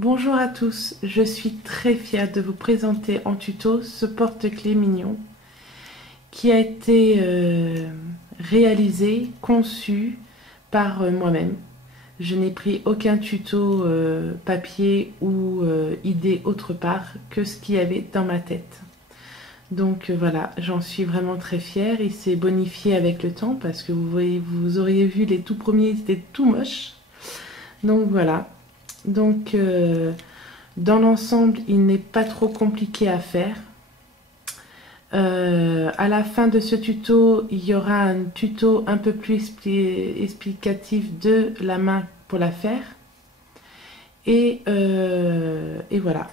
Bonjour à tous, je suis très fière de vous présenter en tuto ce porte-clés mignon qui a été réalisé, conçu par moi-même. Je n'ai pris aucun tuto papier ou idée autre part que ce qu'il y avait dans ma tête. Donc voilà, j'en suis vraiment très fière. Il s'est bonifié avec le temps parce que vous auriez vu les tout premiers, ils étaient tout moches. Donc voilà. Donc dans l'ensemble, il n'est pas trop compliqué à faire. À la fin de ce tuto, il y aura un tuto un peu plus explicatif de la main pour la faire. Et voilà.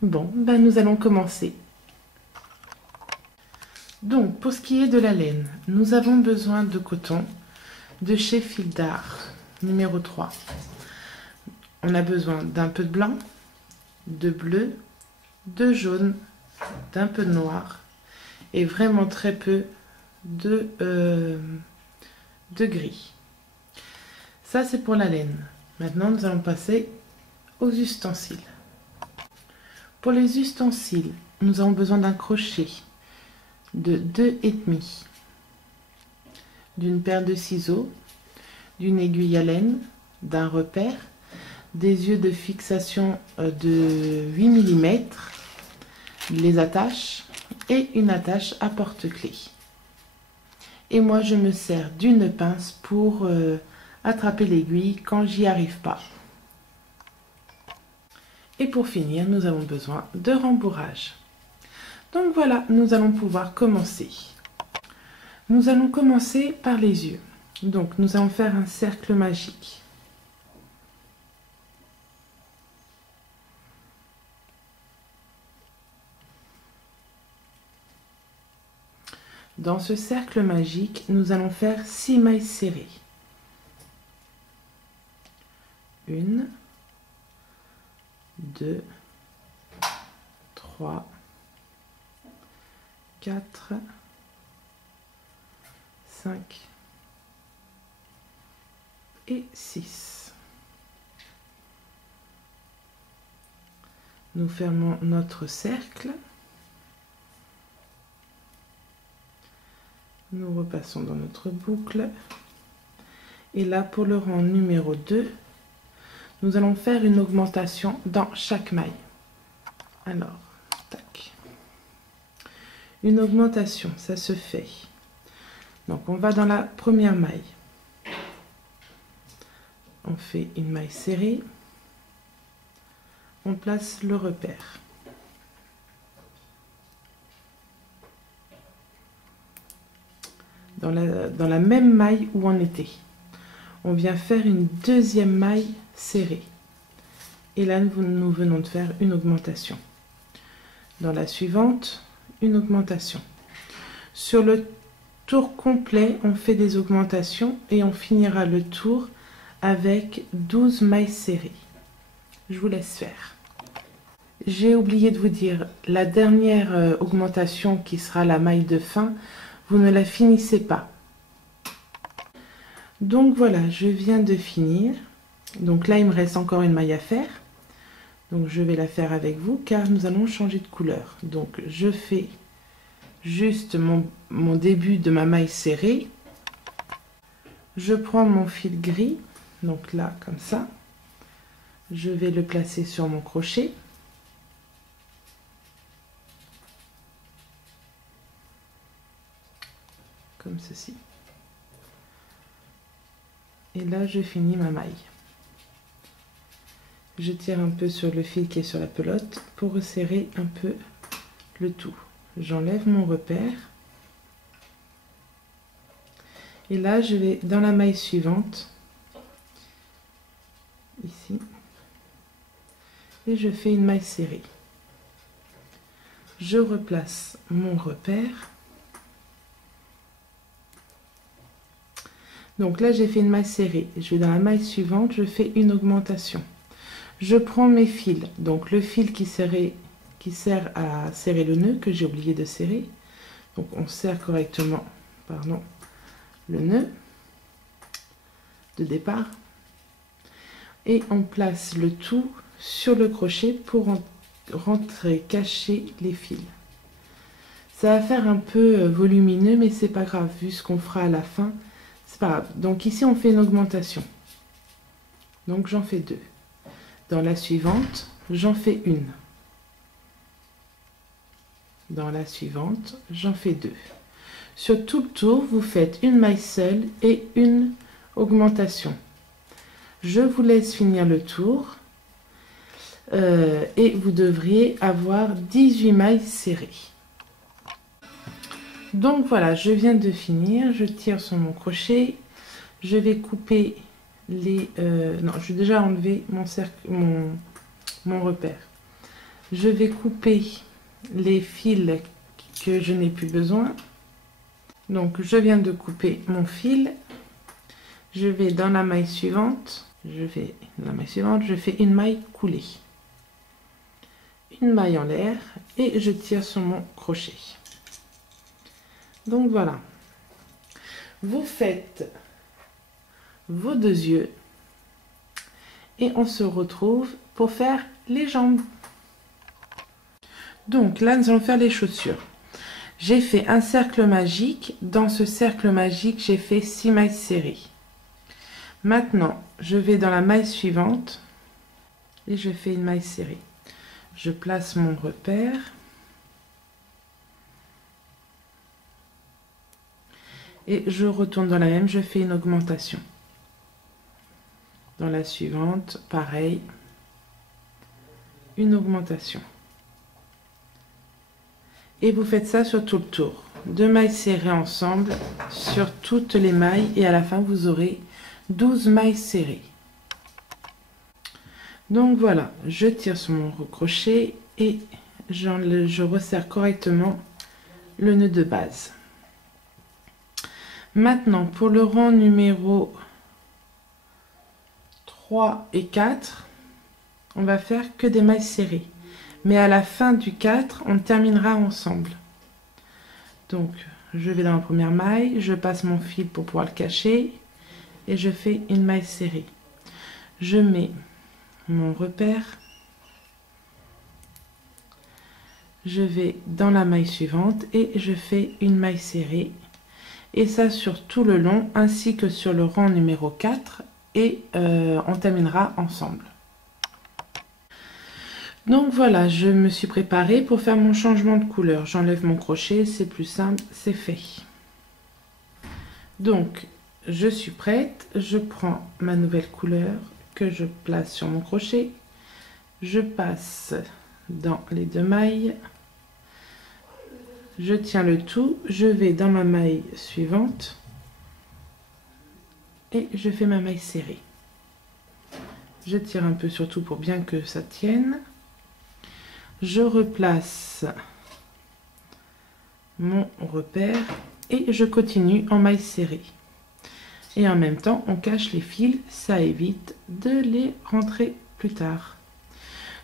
Bon, ben nous allons commencer. Donc, pour ce qui est de la laine, nous avons besoin de coton de chez Fil d'Art, numéro 3. On a besoin d'un peu de blanc, de bleu, de jaune, d'un peu de noir et vraiment très peu de gris. Ça, c'est pour la laine. Maintenant, nous allons passer aux ustensiles. Pour les ustensiles, nous avons besoin d'un crochet de 2,5, d'une paire de ciseaux, d'une aiguille à laine, d'un repère, des yeux de fixation de 8 mm, les attaches et une attache à porte-clés. Et moi, je me sers d'une pince pour attraper l'aiguille quand j'y arrive pas. Et pour finir, nous avons besoin de rembourrage. Donc voilà, nous allons pouvoir commencer. Nous allons commencer par les yeux. Donc nous allons faire un cercle magique. Dans ce cercle magique, nous allons faire 6 mailles serrées. 1, 2, 3, 4, 5 et 6. Nous fermons notre cercle. Nous repassons dans notre boucle. Et là, pour le rang numéro 2, nous allons faire une augmentation dans chaque maille. Alors, tac. Une augmentation, ça se fait. Donc, on va dans la première maille. On fait une maille serrée. On place le repère. Dans la même maille où on était. On vient faire une deuxième maille serrée. Et là, nous venons de faire une augmentation. Dans la suivante, une augmentation. Sur le tour complet, on fait des augmentations et on finira le tour avec 12 mailles serrées. Je vous laisse faire. J'ai oublié de vous dire, la dernière augmentation qui sera la maille de fin, vous ne la finissez pas. Donc voilà, je viens de finir. Donc là, il me reste encore une maille à faire. Donc je vais la faire avec vous car nous allons changer de couleur. Donc je fais juste mon début de ma maille serrée. Je prends mon fil gris, donc là comme ça. Je vais le placer sur mon crochet. Comme ceci. Et là, je finis ma maille. Je tire un peu sur le fil qui est sur la pelote pour resserrer un peu le tout. J'enlève mon repère. Et là, je vais dans la maille suivante. Ici. Et je fais une maille serrée. Je replace mon repère. Donc là, j'ai fait une maille serrée. Je vais dans la maille suivante, je fais une augmentation. Je prends mes fils, donc le fil qui sert à serrer le nœud, que j'ai oublié de serrer. Donc on serre correctement, le nœud de départ. Et on place le tout sur le crochet pour rentrer, cacher les fils. Ça va faire un peu volumineux, mais c'est pas grave, vu ce qu'on fera à la fin, c'est pas grave. Donc ici on fait une augmentation. Donc j'en fais 2. Dans la suivante, j'en fais une. Dans la suivante, j'en fais 2. Sur tout le tour, vous faites une maille seule et une augmentation. Je vous laisse finir le tour et vous devriez avoir 18 mailles serrées. Donc voilà, je viens de finir, je tire sur mon crochet, je vais couper les... non, je vais déjà enlever mon cercle, mon repère. Je vais couper les fils que je n'ai plus besoin. Donc je viens de couper mon fil, je vais dans la maille suivante, je fais une maille coulée, une maille en l'air et je tire sur mon crochet. Donc voilà, vous faites vos 2 yeux et on se retrouve pour faire les jambes. Donc là nous allons faire les chaussures. J'ai fait un cercle magique. Dans ce cercle magique, j'ai fait 6 mailles serrées. Maintenant, je vais dans la maille suivante et je fais une maille serrée. Je place mon repère. Et je retourne dans la même, je fais une augmentation. Dans la suivante, pareil, une augmentation. Et vous faites ça sur tout le tour. 2 mailles serrées ensemble sur toutes les mailles et à la fin vous aurez 12 mailles serrées. Donc voilà, je tire sur mon crochet et je resserre correctement le nœud de base. Maintenant pour le rang numéro 3 et 4, on va faire que des mailles serrées. Mais à la fin du 4, on terminera ensemble. Donc, je vais dans la première maille, je passe mon fil pour pouvoir le cacher et je fais une maille serrée. Je mets mon repère, je vais dans la maille suivante et je fais une maille serrée. Et ça sur tout le long ainsi que sur le rang numéro 4 et on terminera ensemble. Donc voilà, je me suis préparée pour faire mon changement de couleur. J'enlève mon crochet, c'est plus simple, c'est fait. Donc, je suis prête. Je prends ma nouvelle couleur que je place sur mon crochet. Je passe dans les 2 mailles. Je tiens le tout. Je vais dans ma maille suivante. Et je fais ma maille serrée. Je tire un peu surtout pour bien que ça tienne. Je replace mon repère et je continue en maille serrée. Et en même temps, on cache les fils, ça évite de les rentrer plus tard.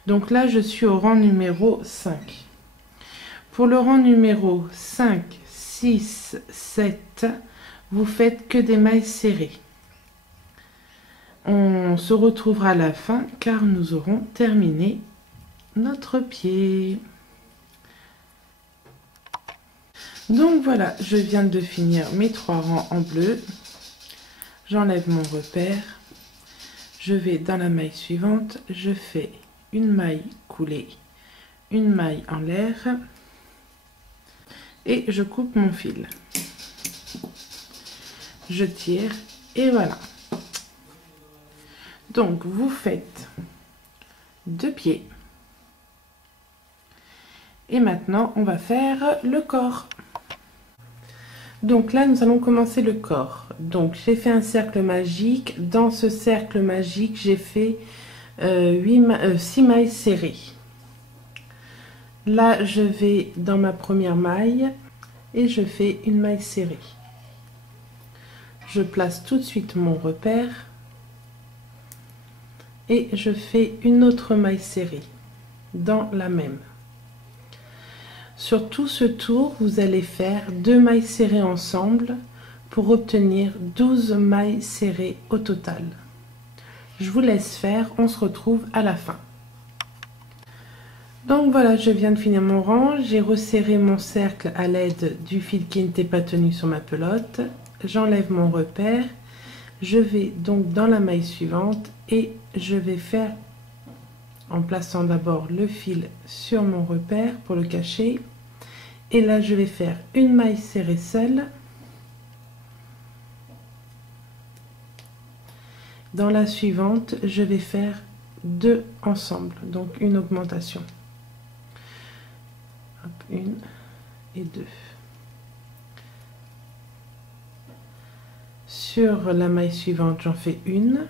Donc là, je suis au rang numéro 5. Pour le rang numéro 5, 6, 7, vous faites que des mailles serrées. On se retrouvera à la fin car nous aurons terminé notre pied. Donc voilà, je viens de finir mes 3 rangs en bleu. J'enlève mon repère, je vais dans la maille suivante, je fais une maille coulée, une maille en l'air et je coupe mon fil. Je tire et voilà. Donc vous faites 2 pieds. Et maintenant, on va faire le corps. Donc là, nous allons commencer le corps. Donc, j'ai fait un cercle magique. Dans ce cercle magique, j'ai fait 6 mailles serrées. Là, je vais dans ma première maille et je fais une maille serrée. Je place tout de suite mon repère et je fais une autre maille serrée dans la même. Sur tout ce tour, vous allez faire 2 mailles serrées ensemble pour obtenir 12 mailles serrées au total. Je vous laisse faire, on se retrouve à la fin. Donc voilà, je viens de finir mon rang. J'ai resserré mon cercle à l'aide du fil qui n'était pas tenu sur ma pelote. J'enlève mon repère. Je vais donc dans la maille suivante et je vais faire, en plaçant d'abord le fil sur mon repère pour le cacher. Et là, je vais faire une maille serrée seule. Dans la suivante, je vais faire 2 ensemble, donc une augmentation. Hop, 1 et 2. Sur la maille suivante, j'en fais une.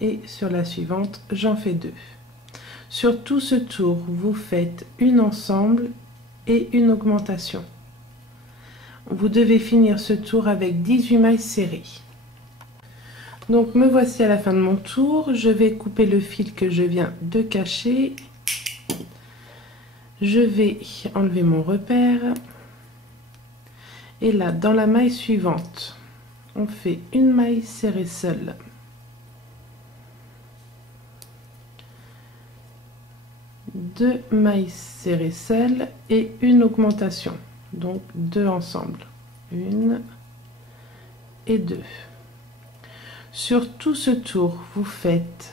Et sur la suivante, j'en fais 2. Sur tout ce tour, vous faites une ensemble et une augmentation. Vous devez finir ce tour avec 18 mailles serrées. Donc me voici à la fin de mon tour. Je vais couper le fil que je viens de cacher. Je vais enlever mon repère. Et là, dans la maille suivante, on fait une maille serrée seule. Deux mailles serrées seules et une augmentation, donc 2 ensemble, 1 et 2. Sur tout ce tour, vous faites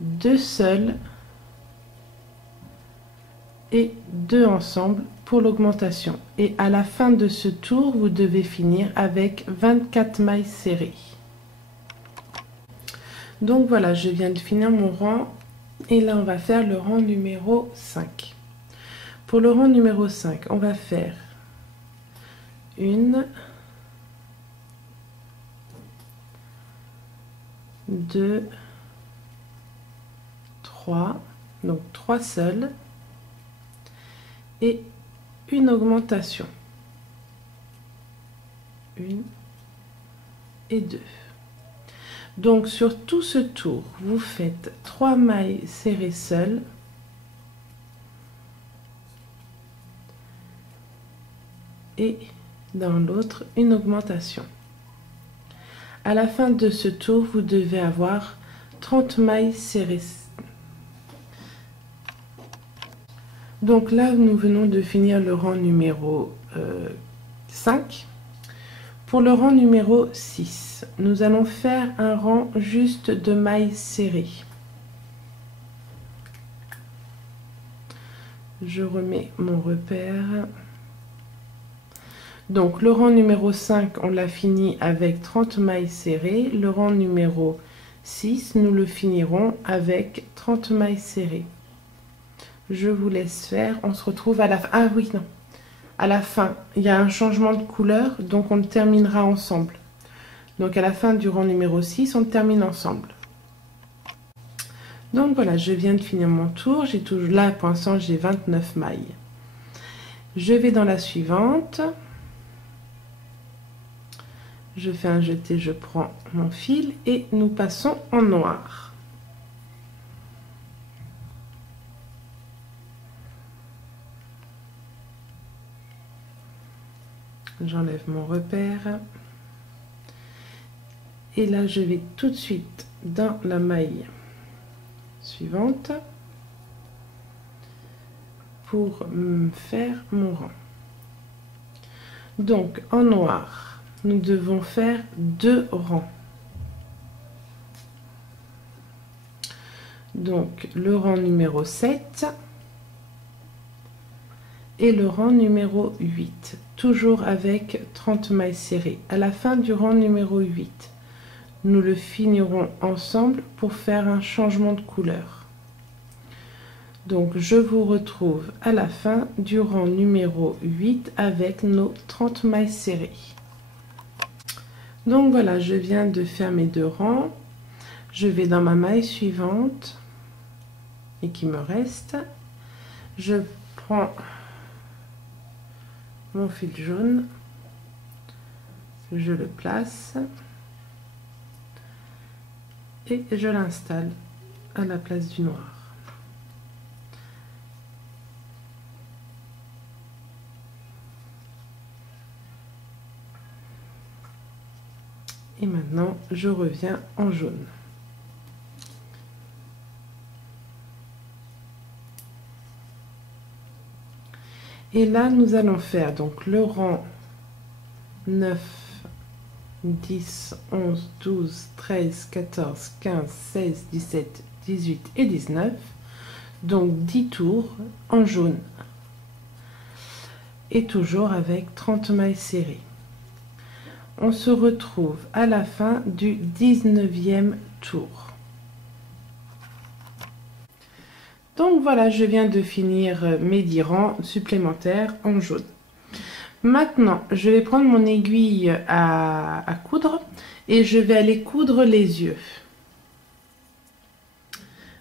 2 seuls et 2 ensemble pour l'augmentation, et à la fin de ce tour, vous devez finir avec 24 mailles serrées. Donc voilà, je viens de finir mon rang. Et là, on va faire le rang numéro 5. Pour le rang numéro 5, on va faire 1, 2, 3, donc 3 seuls, et une augmentation. 1 et 2. Donc sur tout ce tour, vous faites 3 mailles serrées seules et dans l'autre une augmentation. À la fin de ce tour, vous devez avoir 30 mailles serrées. Donc là, nous venons de finir le rang numéro 5. Pour le rang numéro 6, nous allons faire un rang juste de mailles serrées. Je remets mon repère. Donc le rang numéro 5, on l'a fini avec 30 mailles serrées. Le rang numéro 6, nous le finirons avec 30 mailles serrées. Je vous laisse faire. On se retrouve à la fin. Ah oui, non. À la fin, il y a un changement de couleur, donc on le terminera ensemble. Donc à la fin du rang numéro 6, on le termine ensemble. Donc voilà, je viens de finir mon tour. J'ai toujours là, pour l'instant, j'ai 29 mailles. Je vais dans la suivante. Je fais un jeté, je prends mon fil et nous passons en noir. J'enlève mon repère. Et là, je vais tout de suite dans la maille suivante pour faire mon rang. Donc, en noir, nous devons faire 2 rangs. Donc, le rang numéro 7 et le rang numéro 8, toujours avec 30 mailles serrées. À la fin du rang numéro 8, nous le finirons ensemble pour faire un changement de couleur. Donc je vous retrouve à la fin du rang numéro 8 avec nos 30 mailles serrées. Donc voilà, je viens de faire mes 2 rangs. Je vais dans ma maille suivante et qui me reste. Je prends mon fil jaune, je le place et je l'installe à la place du noir. Et maintenant, je reviens en jaune. Et là, nous allons faire donc le rang 9, 10, 11, 12, 13, 14, 15, 16, 17, 18 et 19. Donc 10 tours en jaune. Et toujours avec 30 mailles serrées. On se retrouve à la fin du 19e tour. Donc voilà, je viens de finir mes 10 rangs supplémentaires en jaune. Maintenant, je vais prendre mon aiguille à coudre et je vais aller coudre les yeux.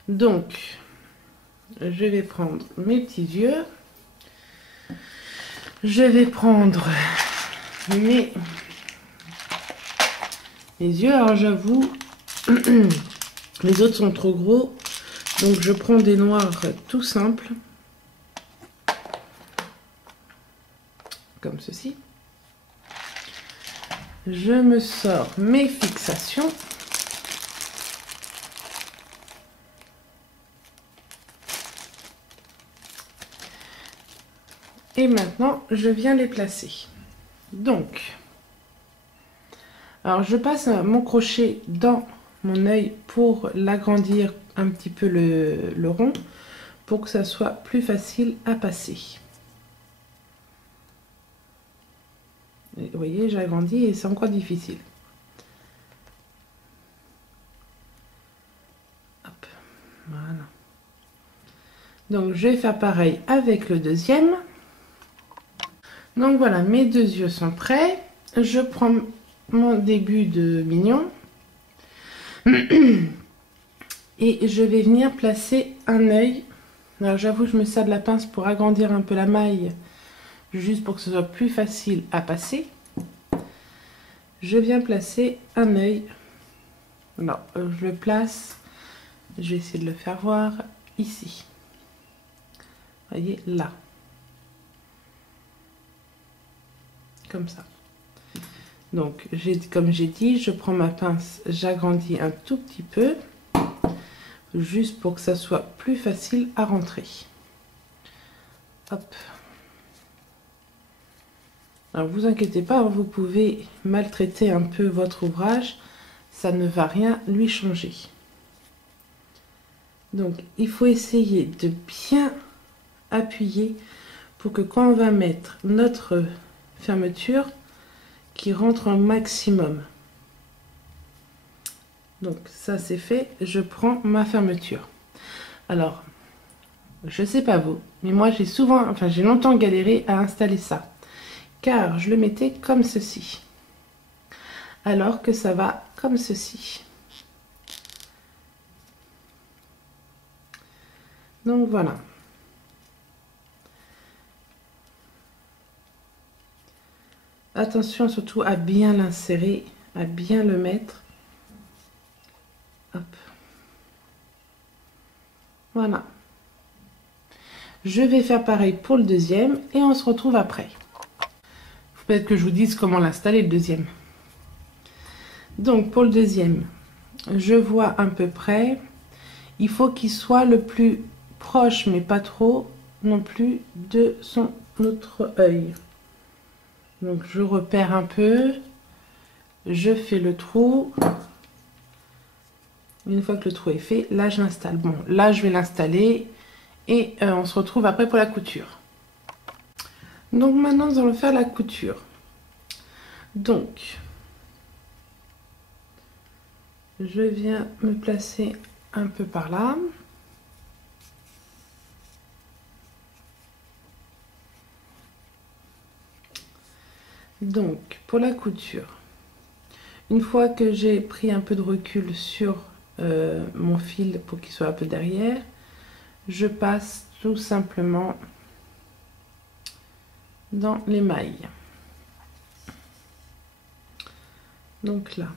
Donc, je vais prendre mes petits yeux. Je vais prendre mes yeux. Alors j'avoue, les autres sont trop gros. Donc je prends des noirs tout simples. Comme ceci. Je me sors mes fixations. Et maintenant, je viens les placer. Donc, alors je passe mon crochet dans mon œil pour l'agrandir un petit peu le rond, pour que ça soit plus facile à passer. Et vous voyez, j'agrandis et c'est encore difficile. Hop, voilà. Donc, je vais faire pareil avec le deuxième. Donc voilà, mes deux yeux sont prêts. Je prends mon début de mignon. Et je vais venir placer un œil. Alors j'avoue, je me sers de la pince pour agrandir un peu la maille. Juste pour que ce soit plus facile à passer. Je viens placer un œil. Alors, je le place. Je vais essayer de le faire voir ici. Vous voyez, là. Comme ça. Donc, comme j'ai dit, je prends ma pince, j'agrandis un tout petit peu, juste pour que ça soit plus facile à rentrer. Hop. Alors, vous inquiétez pas, vous pouvez maltraiter un peu votre ouvrage, ça ne va rien lui changer. Donc, il faut essayer de bien appuyer pour que quand on va mettre notre fermeture, qui rentre un maximum. Donc ça c'est fait, je prends ma fermeture. Alors, je sais pas vous, mais moi j'ai longtemps galéré à installer ça, car je le mettais comme ceci, alors que ça va comme ceci. Donc voilà. Attention surtout à bien l'insérer, à bien le mettre. Hop. Voilà. Je vais faire pareil pour le deuxième et on se retrouve après. Il faut peut-être que je vous dise comment l'installer le deuxième. Donc pour le deuxième, je vois à peu près. Il faut qu'il soit le plus proche, mais pas trop non plus, de son autre œil. Donc je repère un peu, je fais le trou. Une fois que le trou est fait, là je l'installe. Bon, là je vais l'installer et on se retrouve après pour la couture. Donc maintenant nous allons faire la couture. Donc je viens me placer un peu par là. Donc pour la couture, une fois que j'ai pris un peu de recul sur mon fil pour qu'il soit un peu derrière, je passe tout simplement dans les mailles. Donc là.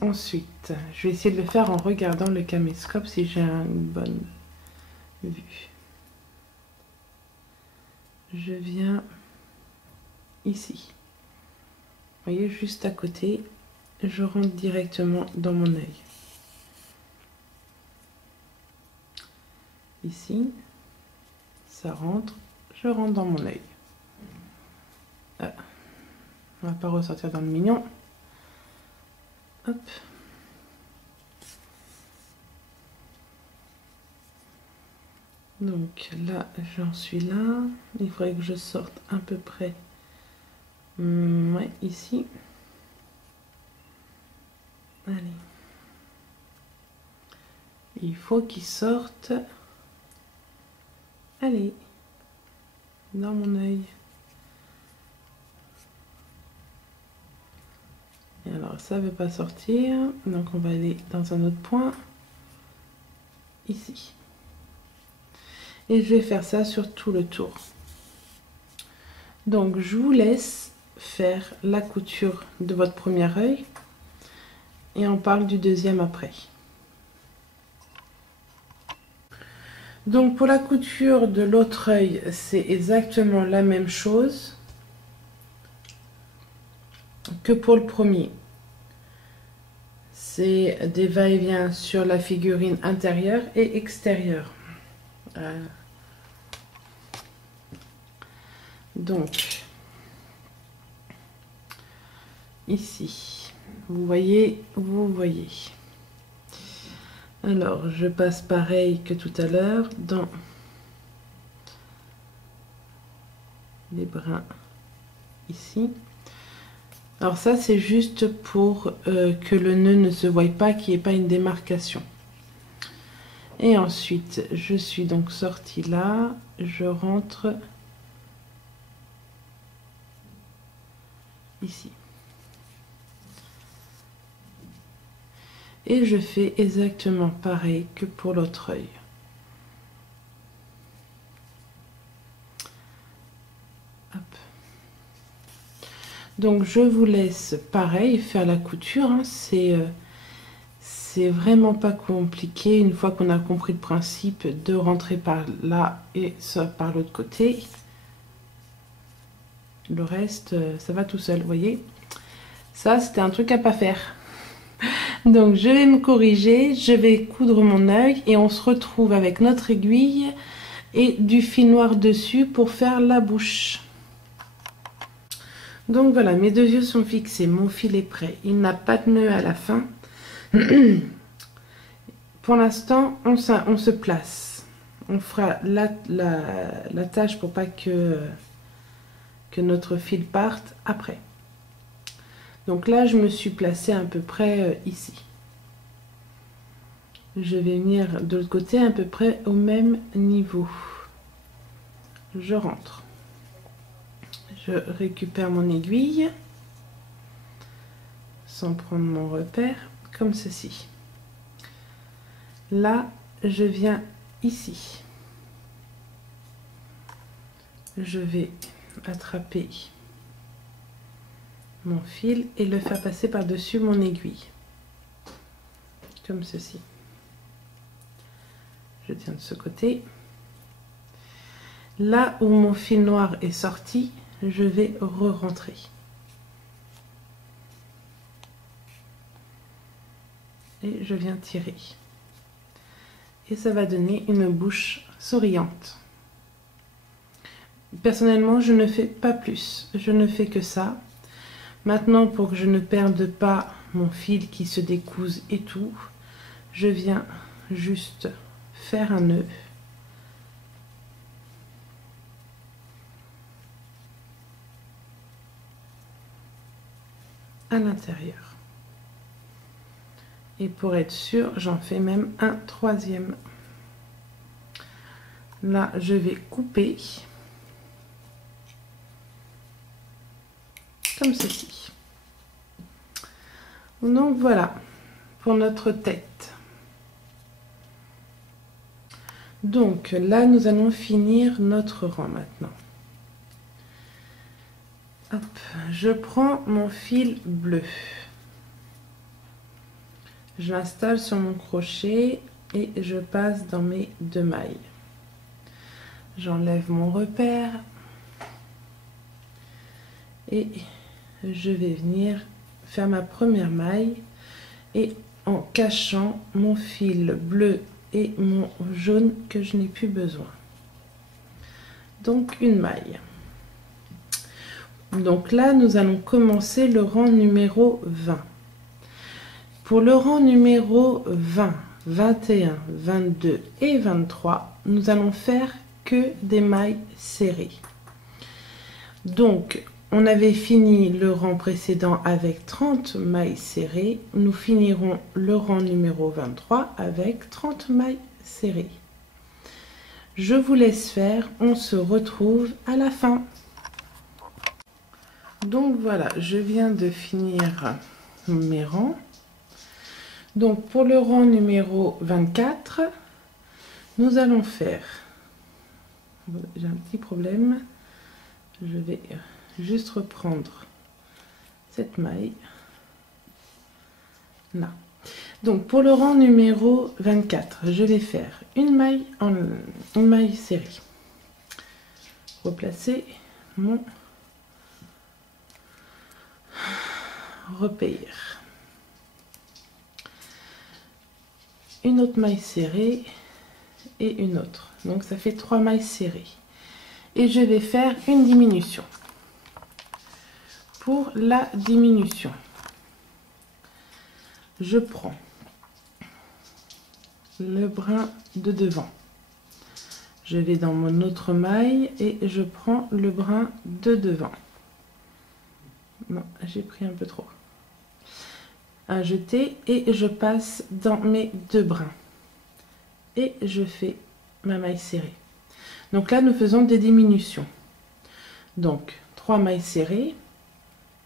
Ensuite, je vais essayer de le faire en regardant le caméscope si j'ai une bonne vue. Je viens ici. Vous voyez, juste à côté, je rentre directement dans mon œil. Ici, ça rentre, je rentre dans mon œil. On va pas ressortir dans le mignon. Hop. Donc là, j'en suis là. Il faudrait que je sorte à peu près. Ouais, ici. Allez. Il faut qu'il sorte. Allez. Dans mon œil. Et alors, ça ne veut pas sortir. Donc, on va aller dans un autre point. Ici. Et je vais faire ça sur tout le tour. Donc je vous laisse faire la couture de votre premier œil et on parle du deuxième après. Donc pour la couture de l'autre œil, c'est exactement la même chose que pour le premier. C'est des va-et-vient sur la figurine intérieure et extérieure. Donc, ici, vous voyez. Alors, je passe pareil que tout à l'heure dans les brins ici. Alors ça, c'est juste pour que le nœud ne se voie pas, qu'il n'y ait pas une démarcation. Et ensuite, je suis donc sortie là, je rentre ici. Et je fais exactement pareil que pour l'autre œil. Hop. Donc je vous laisse pareil faire la couture, hein. C'est vraiment pas compliqué une fois qu'on a compris le principe de rentrer par là et ça par l'autre côté. Le reste, ça va tout seul, vous voyez. Ça, c'était un truc à pas faire. Donc, je vais me corriger, je vais coudre mon œil et on se retrouve avec notre aiguille et du fil noir dessus pour faire la bouche. Donc voilà, mes deux yeux sont fixés, mon fil est prêt. Il n'a pas de nœud à la fin. Pour l'instant, on se place. On fera la tâche pour pas que notre fil parte après. Donc là, je me suis placée à peu près ici. Je vais venir de l'autre côté à peu près au même niveau. Je rentre. Je récupère mon aiguille sans prendre mon repère, comme ceci. Là, je viens ici. Je vais attraper mon fil et le faire passer par-dessus mon aiguille. Comme ceci. Je tiens de ce côté. Là où mon fil noir est sorti, je vais re-rentrer. Et je viens tirer. Et ça va donner une bouche souriante. Personnellement, je ne fais pas plus. Je ne fais que ça. Maintenant, pour que je ne perde pas mon fil qui se découse et tout, je viens juste faire un nœud. À l'intérieur. Et pour être sûr, j'en fais même un troisième. Là, je vais couper. Comme ceci. Donc voilà pour notre tête. Donc là, nous allons finir notre rang maintenant. Hop, je prends mon fil bleu. Je l'installe sur mon crochet et je passe dans mes deux mailles. J'enlève mon repère et je vais venir faire ma première maille et en cachant mon fil bleu et mon jaune que je n'ai plus besoin. donc une maille. Donc là, nous allons commencer le rang numéro 20. Pour le rang numéro 20, 21, 22 et 23, nous allons faire que des mailles serrées. Donc, on avait fini le rang précédent avec 30 mailles serrées. Nous finirons le rang numéro 23 avec 30 mailles serrées. Je vous laisse faire, on se retrouve à la fin. Donc voilà, je viens de finir mes rangs. Donc pour le rang numéro 24, nous allons faire, j'ai un petit problème, je vais juste reprendre cette maille là. Donc pour le rang numéro 24, je vais faire une maille serrée. Replacer mon repère. Une autre maille serrée et une autre. Donc ça fait 3 mailles serrées. Et je vais faire une diminution. Pour la diminution, je prends le brin de devant. Je vais dans mon autre maille et je prends le brin de devant. Non, j'ai pris un peu trop. Un jeté et je passe dans mes 2 brins. Et je fais ma maille serrée. Donc là, nous faisons des diminutions. Donc, 3 mailles serrées.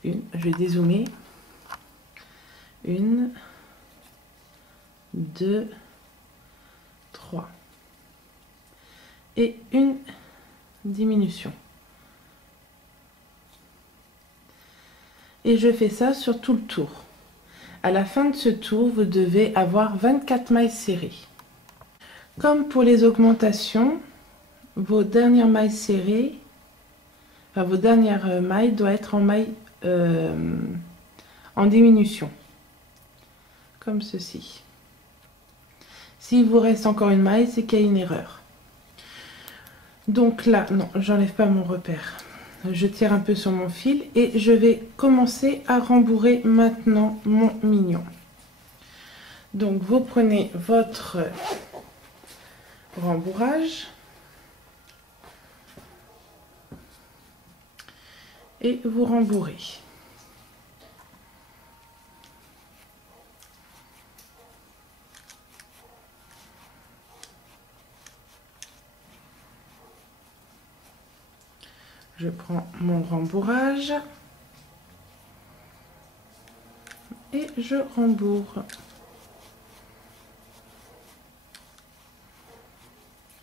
Une, je vais dézoomer. 1, 2, 3. Et une diminution. Et je fais ça sur tout le tour. À la fin de ce tour, vous devez avoir 24 mailles serrées. Comme pour les augmentations, vos dernières mailles serrées, enfin vos dernières mailles doivent être en maille en diminution. Comme ceci. S'il vous reste encore une maille, c'est qu'il y a une erreur. Donc là, non, j'enlève pas mon repère. Je tire un peu sur mon fil et je vais commencer à rembourrer maintenant mon mignon. Donc vous prenez votre rembourrage et vous rembourrez. Je prends mon rembourrage et je rembourre.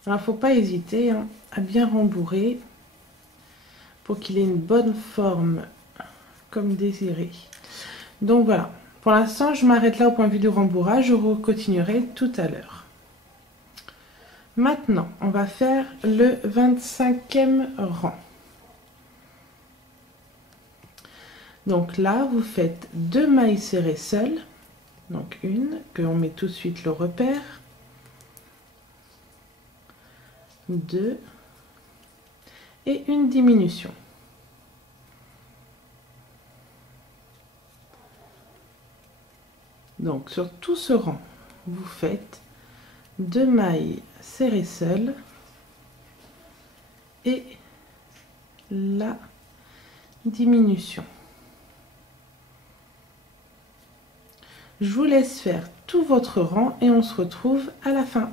Alors, faut pas hésiter à bien rembourrer pour qu'il ait une bonne forme comme désiré. Donc voilà, pour l'instant je m'arrête là au point de vue du rembourrage, je continuerai tout à l'heure. Maintenant, on va faire le 25e rang. Donc là, vous faites 2 mailles serrées seules. Donc une, que on met tout de suite le repère. 2 et une diminution. Donc sur tout ce rang, vous faites 2 mailles serrées seules et la diminution. Je vous laisse faire tout votre rang et on se retrouve à la fin.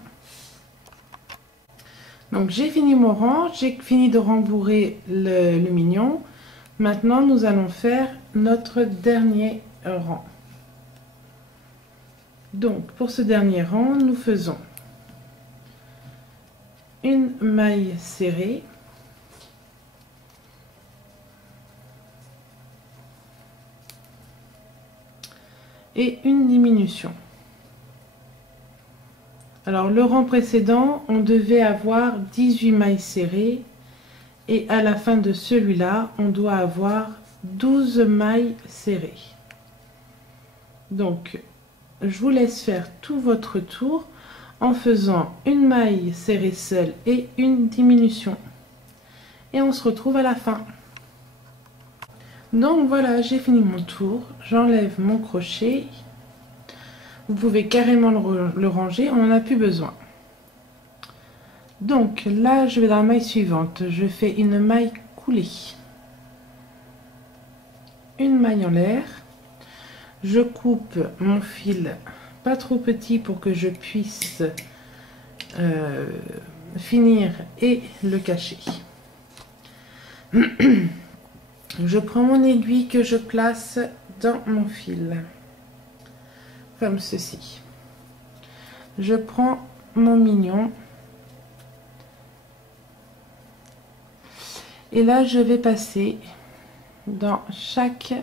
Donc j'ai fini mon rang, j'ai fini de rembourrer le mignon. Maintenant nous allons faire notre dernier rang. Donc pour ce dernier rang, nous faisons une maille serrée, et une diminution. Alors le rang précédent, on devait avoir 18 mailles serrées et à la fin de celui-là, on doit avoir 12 mailles serrées. Donc je vous laisse faire tout votre tour en faisant une maille serrée seule et une diminution. et on se retrouve à la fin. Donc voilà, j'ai fini mon tour. J'enlève mon crochet. Vous pouvez carrément le ranger, on n'en a plus besoin. Donc là, je vais dans la maille suivante. Je fais une maille coulée. Une maille en l'air. Je coupe mon fil pas trop petit pour que je puisse finir et le cacher. Je prends mon aiguille que je place dans mon fil, comme ceci. Je prends mon mignon. Et là, je vais passer dans chaque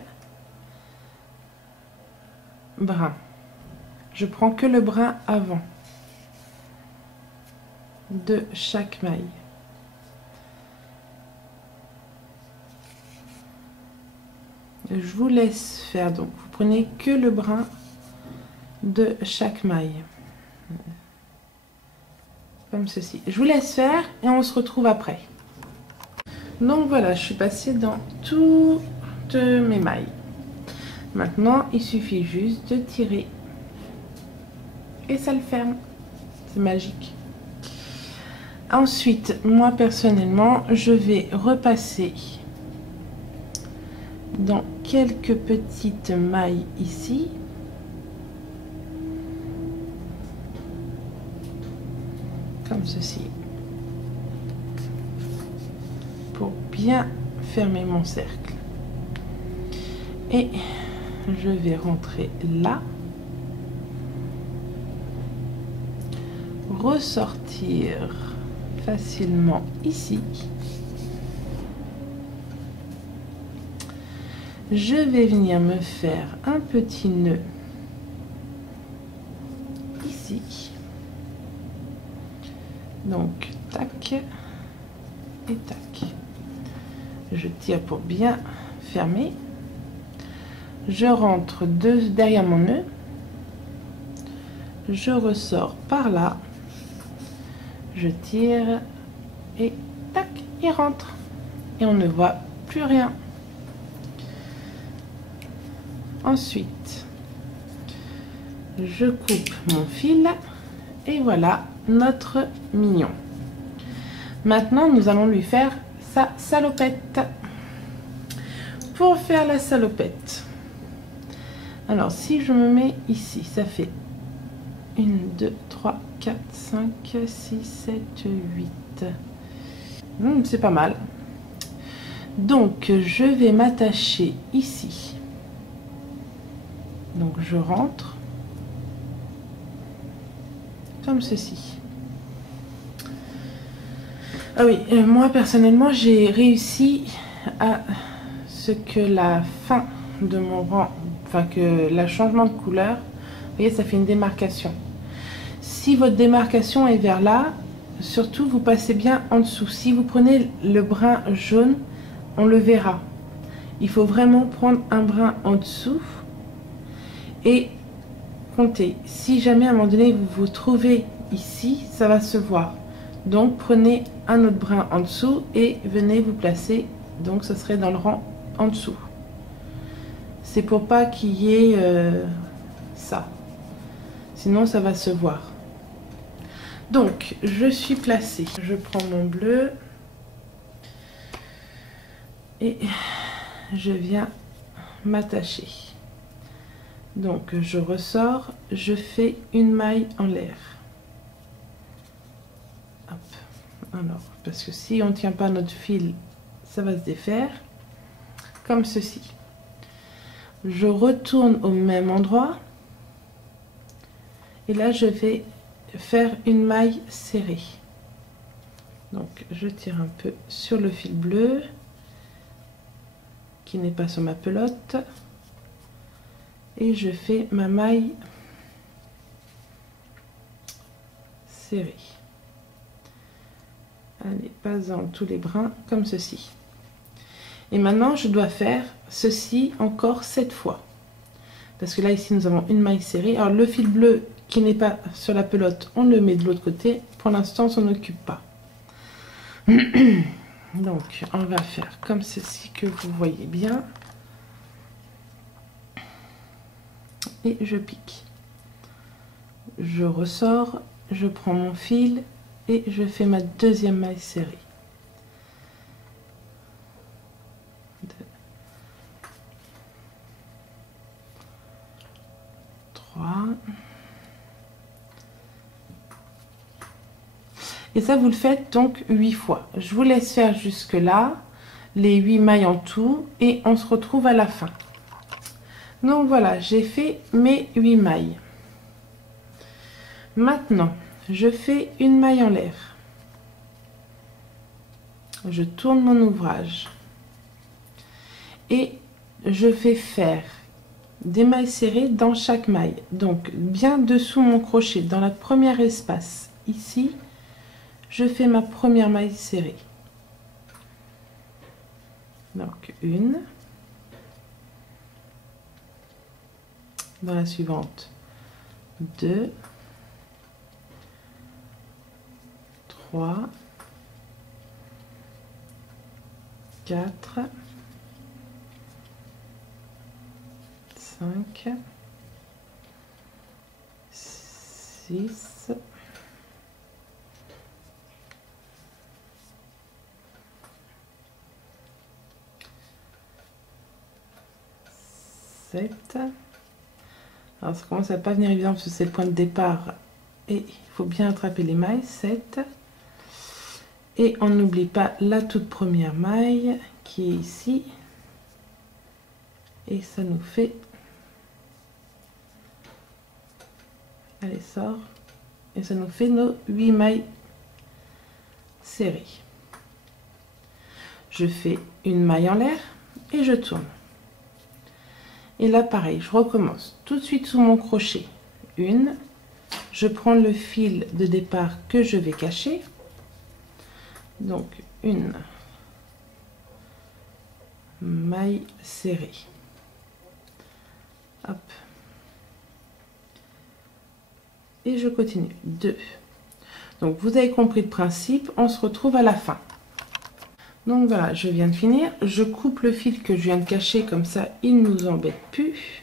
brin. Je prends que le brin avant de chaque maille. Je vous laisse faire, donc vous prenez que le brin de chaque maille. Comme ceci. Je vous laisse faire et on se retrouve après. Donc voilà, je suis passée dans toutes mes mailles. Maintenant, il suffit juste de tirer et ça le ferme. C'est magique. Ensuite, moi personnellement, je vais repasser dans quelques petites mailles ici. Comme ceci. Pour bien fermer mon cercle. Et je vais rentrer là. Ressortir facilement ici. Je vais venir me faire un petit nœud ici. Donc, tac et tac. Je tire pour bien fermer. Je rentre derrière mon nœud. Je ressors par là. Je tire et tac, il rentre. Et on ne voit plus rien. Ensuite, je coupe mon fil et voilà notre mignon. Maintenant, nous allons lui faire sa salopette. Pour faire la salopette, alors si je me mets ici, ça fait 1, 2, 3, 4, 5, 6, 7, 8. C'est pas mal. Donc, je vais m'attacher ici. Donc, je rentre comme ceci. Ah oui, moi personnellement, j'ai réussi à ce que la fin de mon rang, enfin que le changement de couleur, vous voyez, ça fait une démarcation. Si votre démarcation est vers là, surtout vous passez bien en dessous. Si vous prenez le brin jaune, on le verra. Il faut vraiment prendre un brin en dessous et comptez. Si jamais à un moment donné vous vous trouvez ici, ça va se voir. Donc prenez un autre brin en dessous et venez vous placer. Donc ce serait dans le rang en dessous. C'est pour pas qu'il y ait ça. Sinon ça va se voir. Donc je suis placée. Je prends mon bleu et je viens m'attacher. Donc je ressors, je fais une maille en l'air. Hop. Alors, parce que si on ne tient pas notre fil, ça va se défaire. Comme ceci. Je retourne au même endroit. Et là, je vais faire une maille serrée. Donc, je tire un peu sur le fil bleu, qui n'est pas sur ma pelote. Et je fais ma maille serrée. Allez, pas dans tous les brins, comme ceci. Et maintenant, je dois faire ceci encore 7 fois. Parce que là, ici, nous avons une maille serrée. Alors, le fil bleu qui n'est pas sur la pelote, on le met de l'autre côté. Pour l'instant, on s'en occupe pas. Donc on va faire comme ceci que vous voyez bien. Et je pique. Je ressors, je prends mon fil et je fais ma deuxième maille serrée. 2, 3. Et ça, vous le faites donc 8 fois. Je vous laisse faire jusque là, les 8 mailles en tout, et on se retrouve à la fin. Donc voilà, j'ai fait mes 8 mailles. Maintenant, je fais une maille en l'air. Je tourne mon ouvrage. Et je fais faire des mailles serrées dans chaque maille. Donc, bien dessous mon crochet, dans la première espace, ici, je fais ma première maille serrée. Donc, une. Dans la suivante, 2, 3, 4, 5, 6, 7. Alors ça commence à pas venir évident parce que c'est le point de départ et il faut bien attraper les mailles. 7. Et on n'oublie pas la toute première maille qui est ici. Et ça nous fait... Allez, sort. Et ça nous fait nos 8 mailles serrées. Je fais une maille en l'air et je tourne. Et là, pareil, je recommence tout de suite sous mon crochet. Une, je prends le fil de départ que je vais cacher. Donc, une maille serrée. Hop. Et je continue. 2. Donc, vous avez compris le principe. On se retrouve à la fin. Donc voilà, je viens de finir. Je coupe le fil que je viens de cacher, comme ça, il ne nous embête plus.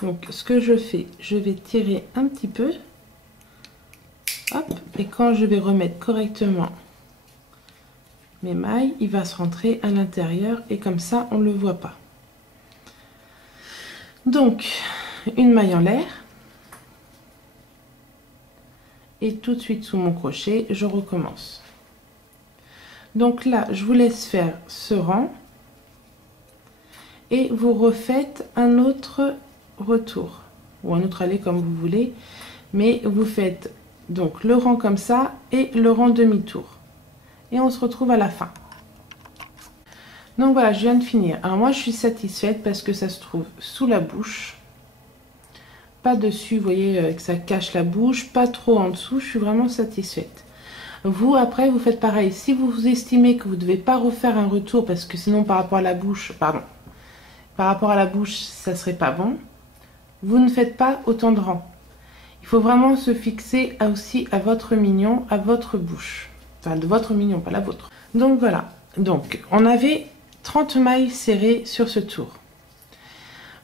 Donc, ce que je fais, je vais tirer un petit peu. Hop, et quand je vais remettre correctement mes mailles, il va se rentrer à l'intérieur et comme ça, on ne le voit pas. Donc, une maille en l'air. Et tout de suite sous mon crochet, je recommence. Donc là, je vous laisse faire ce rang et vous refaites un autre retour ou un autre aller comme vous voulez, mais vous faites donc le rang comme ça et le rang demi-tour et on se retrouve à la fin. Donc voilà, je viens de finir. Alors moi, je suis satisfaite parce que ça se trouve sous la bouche, pas dessus, vous voyez que ça cache la bouche, pas trop en dessous. Je suis vraiment satisfaite. Vous, après, vous faites pareil. Si vous estimez que vous ne devez pas refaire un retour, parce que sinon, par rapport à la bouche, ça serait pas bon, vous ne faites pas autant de rangs. Il faut vraiment se fixer aussi à votre mignon, à votre bouche. Enfin, de votre mignon, pas la vôtre. Donc, voilà. Donc, on avait 30 mailles serrées sur ce tour.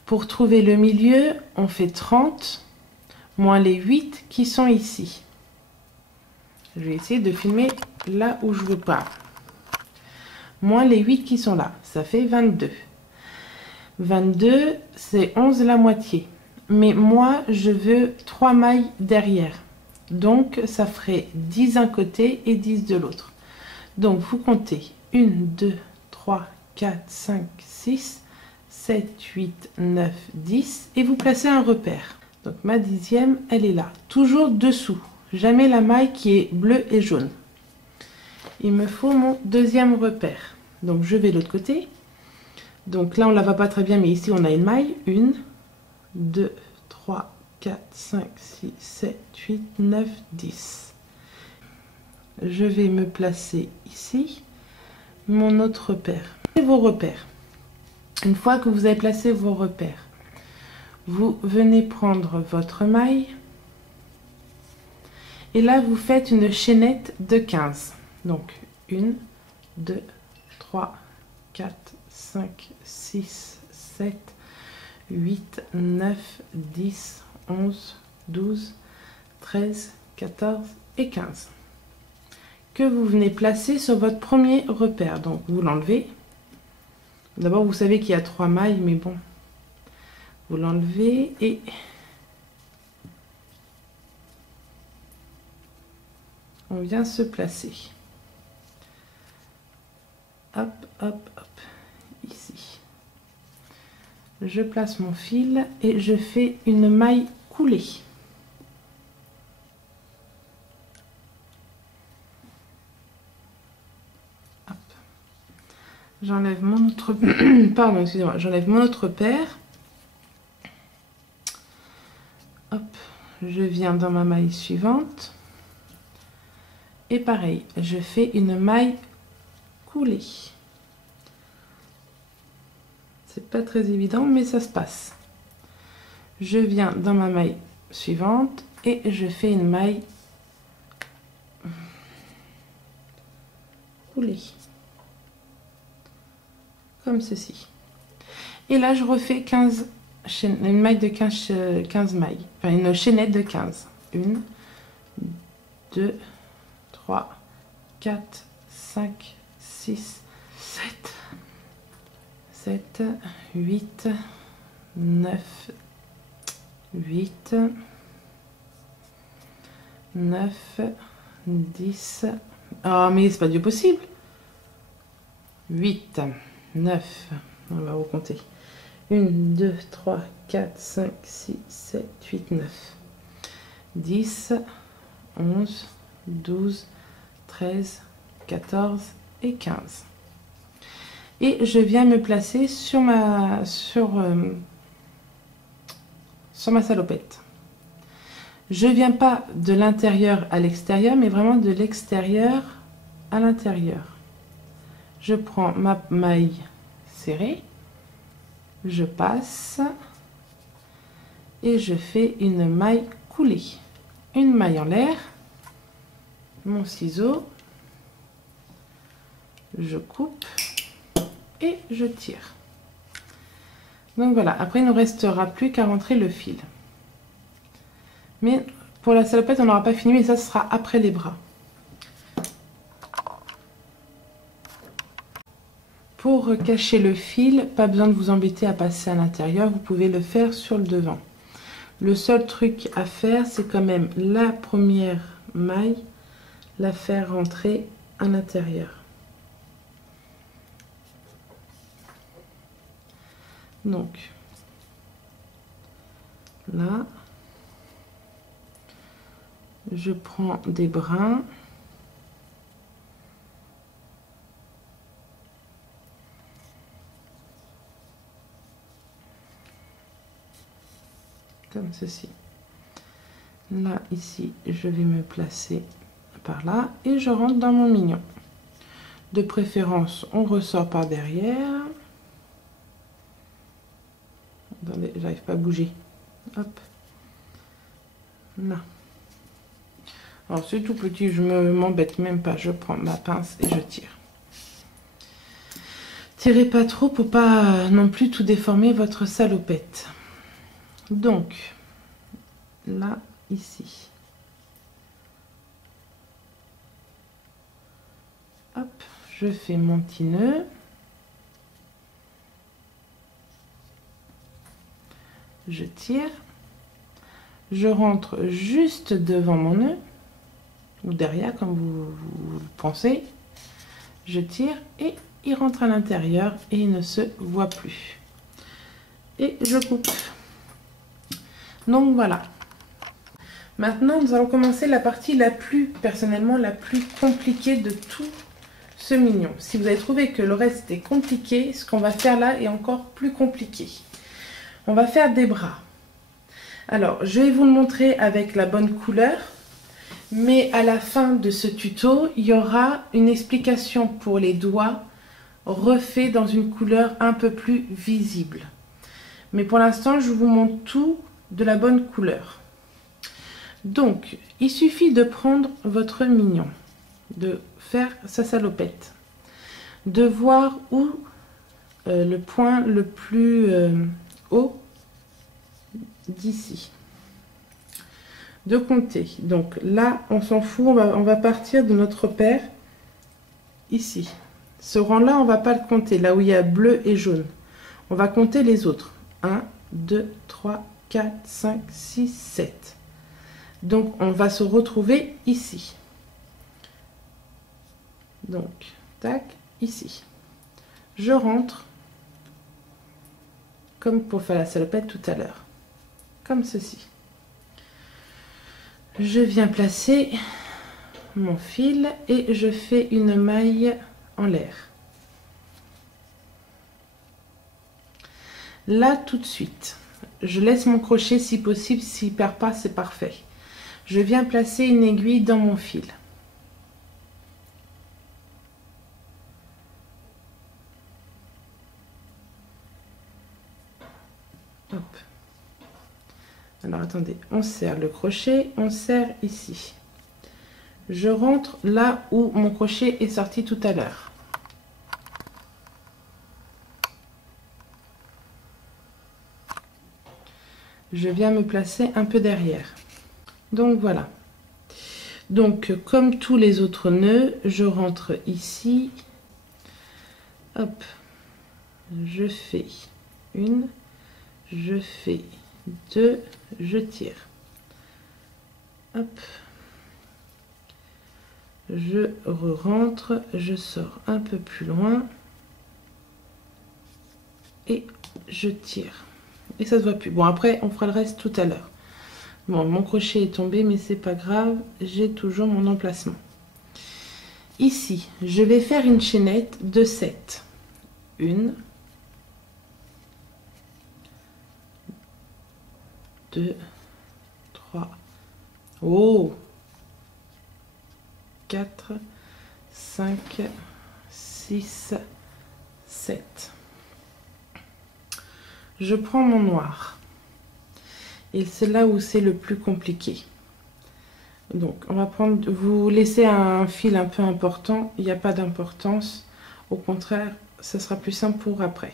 Pour trouver le milieu, on fait 30 moins les 8 qui sont ici. Je vais essayer de filmer là où je veux pas. Moins les 8 qui sont là. Ça fait 22. 22, c'est 11 la moitié. Mais moi, je veux 3 mailles derrière. Donc, ça ferait 10 d'un côté et 10 de l'autre. Donc, vous comptez 1, 2, 3, 4, 5, 6, 7, 8, 9, 10. Et vous placez un repère. Donc, ma 10e, elle est là. Toujours dessous. Jamais la maille qui est bleue et jaune. Il me faut mon deuxième repère. Donc je vais de l'autre côté. Donc là on la voit pas très bien, mais ici on a une maille. 1, 2, 3, 4, 5, 6, 7, 8, 9, 10. Je vais me placer ici. Mon autre repère. Et vos repères. Une fois que vous avez placé vos repères, vous venez prendre votre maille. Et là, vous faites une chaînette de 15. Donc, 1, 2, 3, 4, 5, 6, 7, 8, 9, 10, 11, 12, 13, 14 et 15. Que vous venez placer sur votre premier repère. Donc vous l'enlevez. D'abord vous savez qu'il y a 3 mailles, mais bon. Vous l'enlevez et on vient se placer. Hop, hop, hop. Ici. Je place mon fil et je fais une maille coulée. J'enlève mon autre pardon, excusez-moi, j'enlève mon autre paire. Hop, je viens dans ma maille suivante. Et pareil, je fais une maille coulée. C'est pas très évident, mais ça se passe. Je viens dans ma maille suivante et je fais une maille coulée. Comme ceci. Et là, je refais 15 une maille de 15 mailles. Enfin, une chaînette de 15. 1, 2, 3, 4, 5, 6, 7, 7, 8, 9, 8, 9, 10. Oh, mais c'est pas du possible. 8, 9, on va recompter. 1, 2, 3, 4, 5, 6, 7, 8, 9. 10, 11, 12, 13, 14 et 15. Et je viens me placer sur ma salopette. Je viens pas de l'intérieur à l'extérieur, mais vraiment de l'extérieur à l'intérieur. Je prends ma maille serrée, je passe et je fais une maille coulée. Une maille en l'air, mon ciseau, je coupe et je tire. Donc voilà, après il ne nous restera plus qu'à rentrer le fil. Mais pour la salopette, on n'aura pas fini, mais ça sera après les bras. Pour cacher le fil, pas besoin de vous embêter à passer à l'intérieur, vous pouvez le faire sur le devant. Le seul truc à faire, c'est quand même la première maille, la faire rentrer à l'intérieur. Donc, là, je prends des brins. Comme ceci. Là, ici, je vais me placer par là et je rentre dans mon mignon. De préférence, on ressort par derrière. Attendez, j'arrive pas à bouger. Hop. Là. Alors, c'est tout petit, je m'embête même pas. Je prends ma pince et je tire. Tirez pas trop pour pas non plus tout déformer votre salopette. Donc, là, ici. Hop, je fais mon petit nœud. Je tire. Je rentre juste devant mon nœud, ou derrière, comme vous le pensez. Je tire et il rentre à l'intérieur et il ne se voit plus. Et je coupe. Donc voilà. Maintenant, nous allons commencer la partie personnellement, la plus compliquée de tout ce mignon. Si vous avez trouvé que le reste est compliqué, ce qu'on va faire là est encore plus compliqué. On va faire des bras. Alors, je vais vous le montrer avec la bonne couleur, mais à la fin de ce tuto, il y aura une explication pour les doigts refait dans une couleur un peu plus visible. Mais pour l'instant, je vous montre tout de la bonne couleur. Donc, il suffit de prendre votre mignon, de faire sa salopette. de voir où le point le plus haut d'ici. De compter. Donc là, on s'en fout, on va partir de notre repère ici. Ce rang-là, on va pas le compter, là où il y a bleu et jaune. On va compter les autres. 1, 2, 3, 4, 5, 6, 7. Donc, on va se retrouver ici. Donc, tac, ici. Je rentre, comme pour faire la salopette tout à l'heure. Comme ceci. Je viens placer mon fil et je fais une maille en l'air. Là, tout de suite, je laisse mon crochet si possible, s'il ne perd pas, c'est parfait. Je viens placer une aiguille dans mon fil. Hop. Alors attendez, on serre le crochet, on serre ici. Je rentre là où mon crochet est sorti tout à l'heure. Je viens me placer un peu derrière. Donc voilà. Donc comme tous les autres nœuds, je rentre ici. Hop. Je fais une, je fais deux, je tire. Hop. Je rentre, je sors un peu plus loin et je tire. Et ça se voit plus. Bon, après, on fera le reste tout à l'heure. Bon, mon crochet est tombé, mais c'est pas grave, j'ai toujours mon emplacement. Ici, je vais faire une chaînette de 7. 1, 2, 3, oh, 4, 5, 6, 7. Je prends mon noir. Et c'est là où c'est le plus compliqué. Donc, on va prendre, vous laissez un fil un peu important, il n'y a pas d'importance. Au contraire, ça sera plus simple pour après.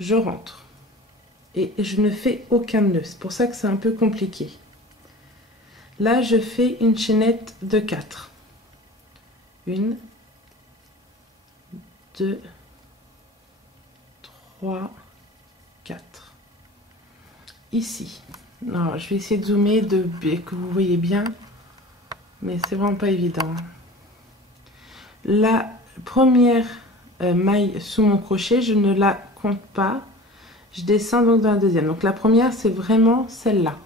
Je rentre. Et je ne fais aucun nœud. C'est pour ça que c'est un peu compliqué. Là, je fais une chaînette de 4. 1, 2, 3, 4. Ici. Alors, je vais essayer de zoomer, que vous voyez bien. Mais c'est vraiment pas évident. La première maille sous mon crochet, je ne la compte pas. Je descends donc dans la deuxième. Donc la première, c'est vraiment celle-là.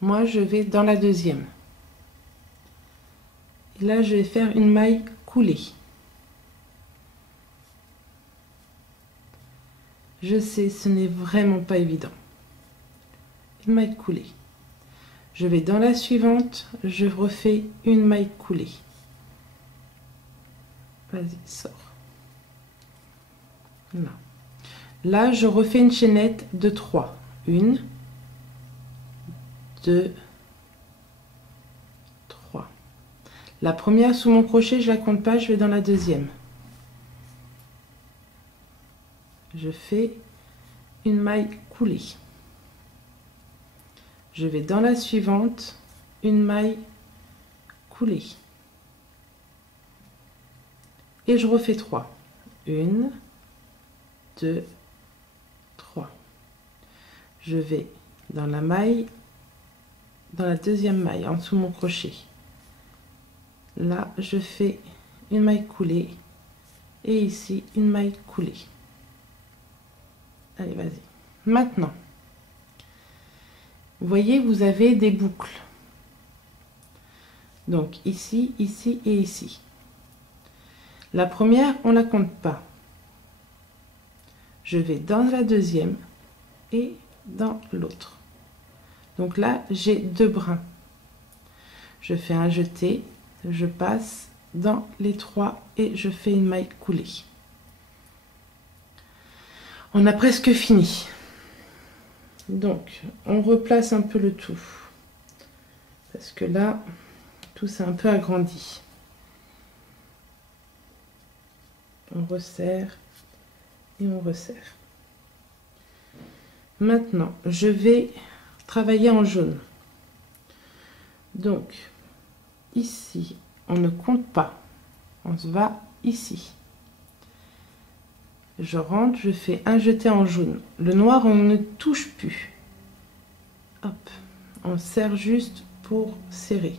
Moi, je vais dans la deuxième. Et là, je vais faire une maille coulée. Je sais, ce n'est vraiment pas évident. Une maille coulée. Je vais dans la suivante, je refais une maille coulée. Vas-y, sors. Non. Là, je refais une chaînette de 3. 1, 2, 3. La première sous mon crochet, je ne la compte pas, je vais dans la deuxième. Je fais une maille coulée. Je vais dans la suivante, une maille coulée. Et je refais 3. 1, 2, 3. Je vais dans la maille, dans la deuxième maille, en dessous de mon crochet. Là, je fais une maille coulée et ici, une maille coulée. Allez, vas-y. Maintenant, vous voyez, vous avez des boucles. Donc, ici, ici et ici. La première, on ne la compte pas. Je vais dans la deuxième et dans l'autre. Donc là, j'ai 2 brins. Je fais un jeté, je passe dans les 3 et je fais une maille coulée. On a presque fini. Donc, on replace un peu le tout. Parce que là, tout s'est un peu agrandi. on resserre et on resserre. Maintenant, je vais travailler en jaune. Donc, ici, on ne compte pas. On se va ici. Je rentre, je fais un jeté en jaune. Le noir, on ne touche plus. Hop, on serre juste pour serrer.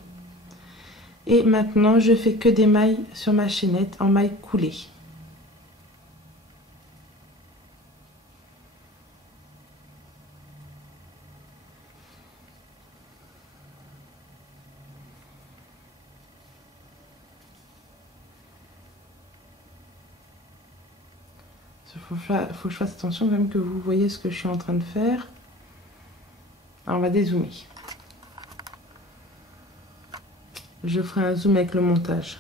Et maintenant, je fais que des mailles sur ma chaînette en mailles coulées. Il faut que je fasse attention quand même que vous voyez ce que je suis en train de faire. Alors, on va dézoomer. Je ferai un zoom avec le montage.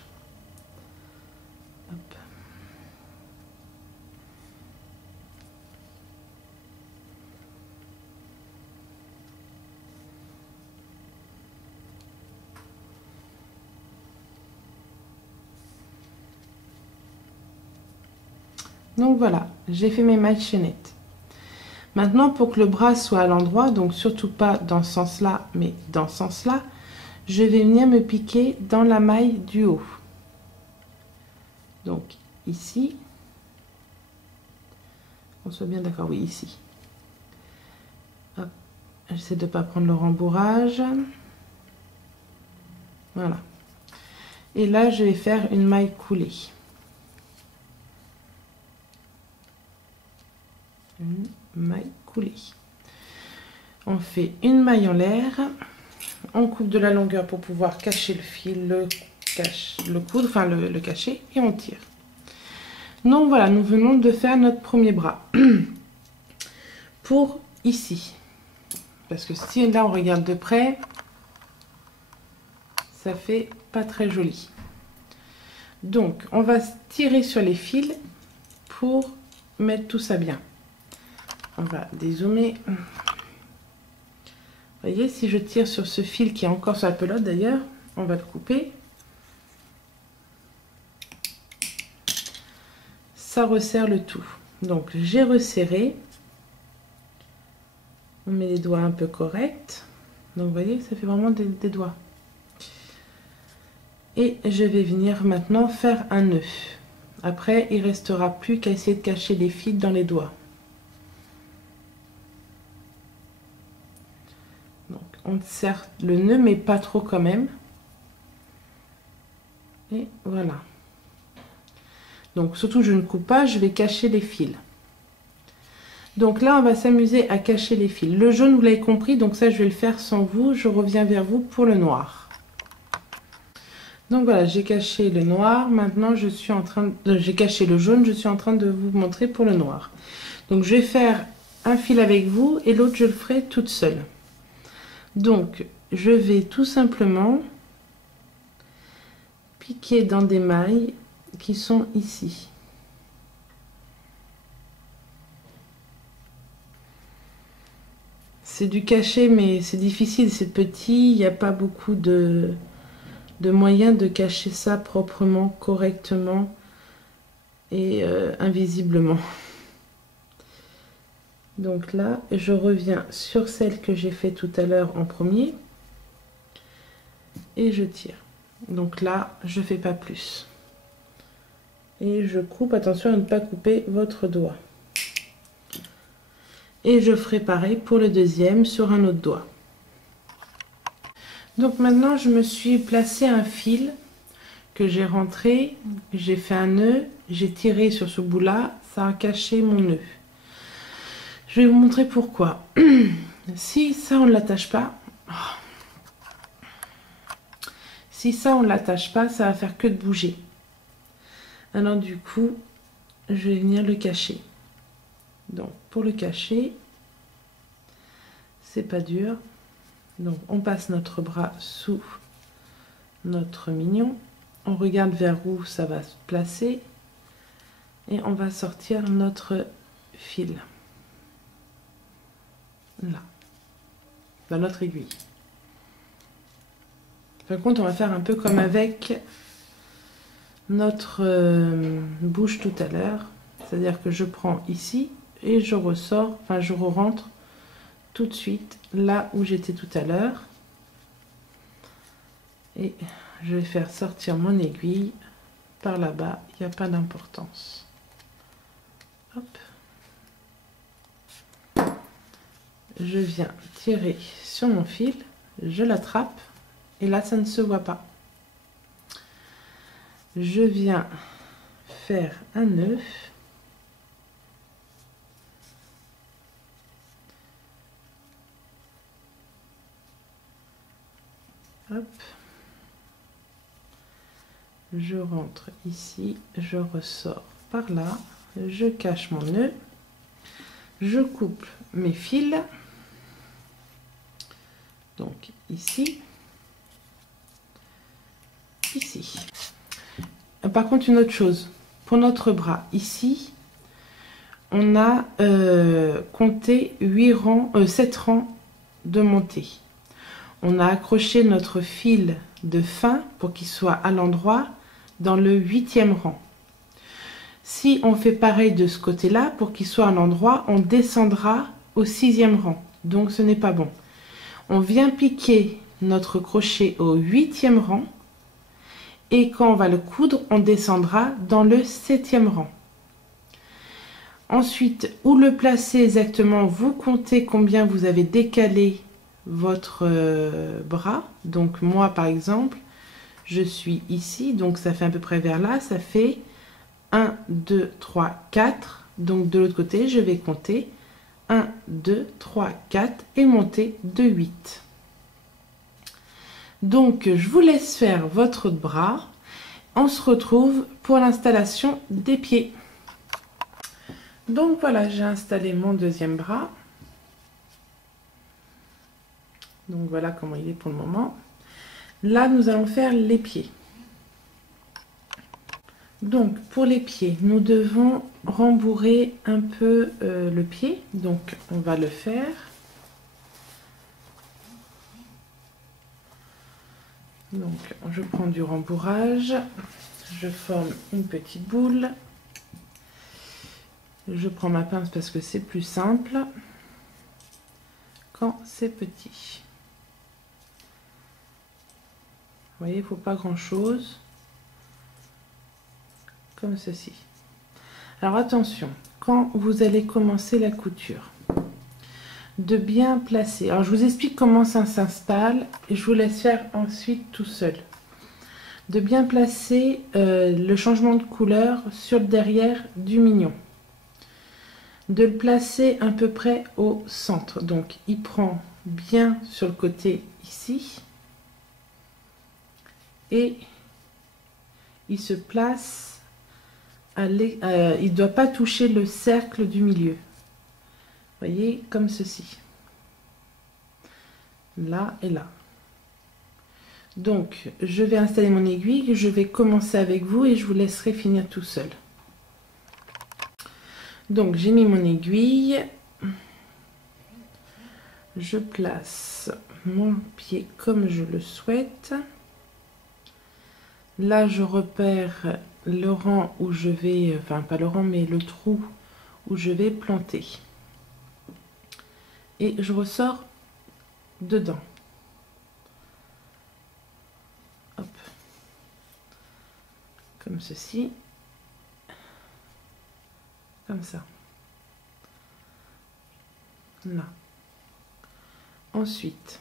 Hop. Donc voilà, j'ai fait mes mailles chaînettes. Maintenant, pour que le bras soit à l'endroit, donc surtout pas dans ce sens-là, mais dans ce sens-là, je vais venir me piquer dans la maille du haut. Donc ici, on soit bien d'accord, oui, ici. J'essaie de ne pas prendre le rembourrage. Voilà. Et là, je vais faire une maille coulée. Une maille coulée. On fait une maille en l'air. On coupe de la longueur pour pouvoir cacher le fil, le coudre, enfin le cacher, et on tire. Donc voilà, nous venons de faire notre premier bras. Pour ici. Parce que si là on regarde de près, ça fait pas très joli. Donc on va tirer sur les fils pour mettre tout ça bien. On va dézoomer. Vous voyez, si je tire sur ce fil qui est encore sur la pelote d'ailleurs, on va le couper. Ça resserre le tout. Donc j'ai resserré. On met les doigts un peu corrects. Donc vous voyez, ça fait vraiment des doigts. Et je vais venir maintenant faire un nœud. Après, il ne restera plus qu'à essayer de cacher les fils dans les doigts. Donc on serre le nœud, mais pas trop quand même. Et voilà. Donc surtout, je ne coupe pas, je vais cacher les fils. Donc là, on va s'amuser à cacher les fils. Le jaune, vous l'avez compris, donc ça, je vais le faire sans vous. Je reviens vers vous pour le noir. Donc voilà, j'ai caché le noir. Maintenant, je suis en train de... J'ai caché le jaune, je suis en train de vous montrer pour le noir. Donc, je vais faire un fil avec vous et l'autre, je le ferai toute seule. Donc, je vais tout simplement piquer dans des mailles qui sont ici. C'est du cachet, mais c'est difficile, c'est petit, il n'y a pas beaucoup de moyens de cacher ça proprement, correctement et invisiblement. Donc là, je reviens sur celle que j'ai fait tout à l'heure en premier et je tire. Donc là, je fais pas plus. Et je coupe, attention à ne pas couper votre doigt. Et je ferai pareil pour le deuxième sur un autre doigt. Donc maintenant, je me suis placé un fil que j'ai rentré, j'ai fait un nœud, j'ai tiré sur ce bout-là, ça a caché mon nœud. Je vais vous montrer pourquoi. Si ça, on ne l'attache pas, si ça, on ne l'attache pas, ça va faire que de bouger. Alors du coup, je vais venir le cacher. Donc pour le cacher, c'est pas dur. Donc on passe notre bras sous notre mignon, on regarde vers où ça va se placer et on va sortir notre fil là dans notre aiguille. Par contre, on va faire un peu comme avec notre bouche tout à l'heure. C'est-à-dire que je prends ici et je ressors, enfin je rentre tout de suite là où j'étais tout à l'heure. Et je vais faire sortir mon aiguille par là-bas, il n'y a pas d'importance. Hop. Je viens tirer sur mon fil, je l'attrape et là ça ne se voit pas. Je viens faire un nœud. Hop. Je rentre ici, je ressors par là, je cache mon nœud, je coupe mes fils, donc ici, ici. Par contre, une autre chose, pour notre bras, ici, on a compté 7 rangs de montée. On a accroché notre fil de fin pour qu'il soit à l'endroit dans le 8e rang. Si on fait pareil de ce côté-là, pour qu'il soit à l'endroit, on descendra au 6e rang. Donc ce n'est pas bon. On vient piquer notre crochet au 8e rang. Et quand on va le coudre, on descendra dans le 7e rang. Ensuite, où le placer exactement, vous comptez combien vous avez décalé votre bras. Donc moi par exemple, je suis ici, donc ça fait à peu près vers là, ça fait 1, 2, 3, 4. Donc de l'autre côté, je vais compter 1, 2, 3, 4 et monter de 8. Donc je vous laisse faire votre bras. On se retrouve pour l'installation des pieds. Donc voilà, j'ai installé mon deuxième bras. Donc voilà comment il est pour le moment. Là, nous allons faire les pieds. Donc pour les pieds, nous devons rembourrer un peu le pied. Donc on va le faire. Donc je prends du rembourrage. Je forme une petite boule. Je prends ma pince parce que c'est plus simple quand c'est petit. Vous voyez, il ne faut pas grand chose. Comme ceci. Alors attention, quand vous allez commencer la couture, de bien placer. Alors je vous explique comment ça s'installe et je vous laisse faire ensuite tout seul. De bien placer le changement de couleur sur le derrière du mignon. De le placer à peu près au centre. Donc il prend bien sur le côté ici. Et il se place, il ne doit pas toucher le cercle du milieu. Vous voyez, comme ceci. Là et là. Donc, je vais installer mon aiguille, je vais commencer avec vous et je vous laisserai finir tout seul. Donc, j'ai mis mon aiguille. Je place mon pied comme je le souhaite. Là, je repère le rang où je vais, enfin pas le rang, mais le trou où je vais planter. Et je ressors dedans. Hop. Comme ceci. Comme ça. Là. Ensuite,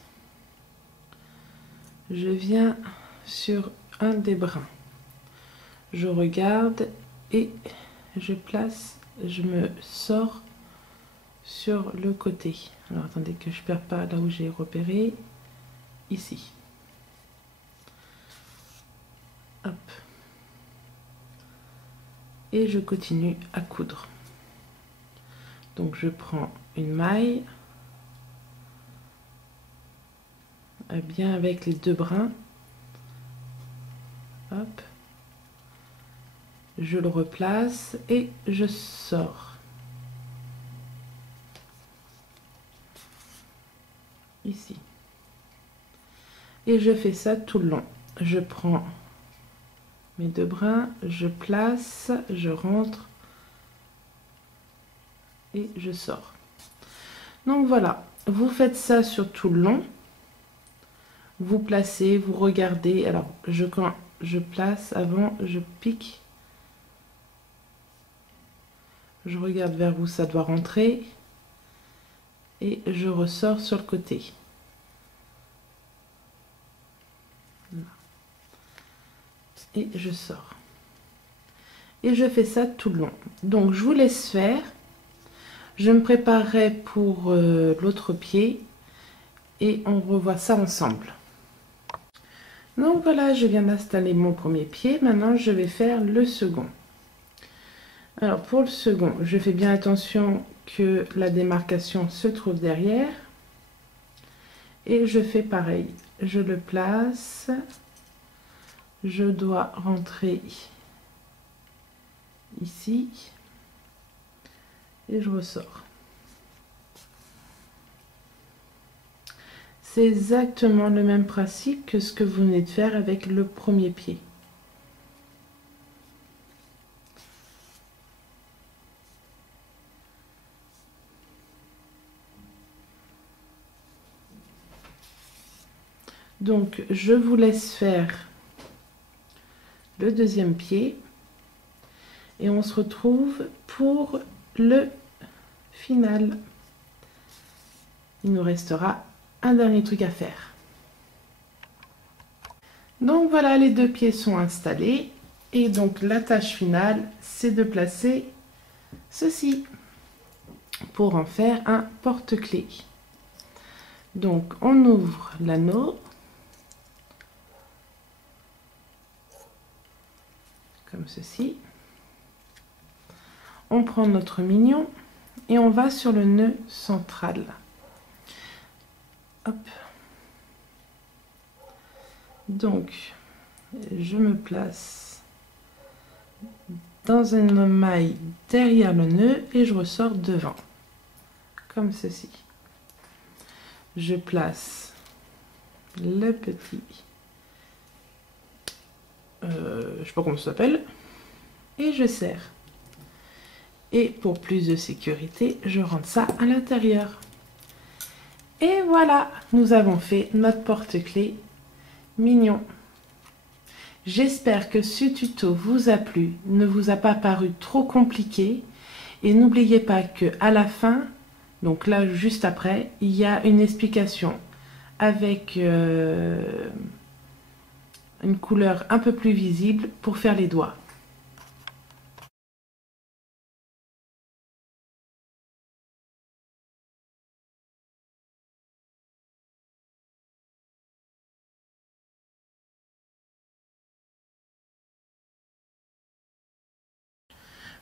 je viens sur un des brins. Je regarde et je place, je me sors sur le côté. Alors attendez que je ne perde pas là où j'ai repéré, ici. Hop. Et je continue à coudre. Donc je prends une maille, bien avec les deux brins. Hop. Je le replace et je sors. Ici. Et je fais ça tout le long. Je prends mes 2 brins, je place, je rentre et je sors. Donc voilà, vous faites ça sur tout le long. Vous placez, vous regardez. Alors, quand je place, avant, je pique. Je regarde vers où ça doit rentrer. Et je ressors sur le côté. Et je sors. Et je fais ça tout le long. Donc, je vous laisse faire. Je me préparerai pour l'autre pied. Et on revoit ça ensemble. Donc voilà, je viens d'installer mon premier pied. Maintenant, je vais faire le second. Alors pour le second, je fais bien attention que la démarcation se trouve derrière. Et je fais pareil. Je le place. Je dois rentrer ici. Et je ressors. C'est exactement le même principe que ce que vous venez de faire avec le premier pied. Donc, je vous laisse faire le deuxième pied et on se retrouve pour le final. Il nous restera un dernier truc à faire. Donc voilà, les 2 pieds sont installés et donc la tâche finale, c'est de placer ceci pour en faire un porte-clés. Donc on ouvre l'anneau comme ceci. On prend notre mignon et on va sur le nœud central. Hop. Donc, je me place dans une maille derrière le nœud et je ressors devant, comme ceci. Je place le petit, je sais pas comment ça s'appelle, et je serre. Et pour plus de sécurité, je rentre ça à l'intérieur. Et voilà, nous avons fait notre porte-clés mignon. J'espère que ce tuto vous a plu, ne vous a pas paru trop compliqué. Et n'oubliez pas que à la fin, donc là juste après, il y a une explication avec une couleur un peu plus visible pour faire les doigts.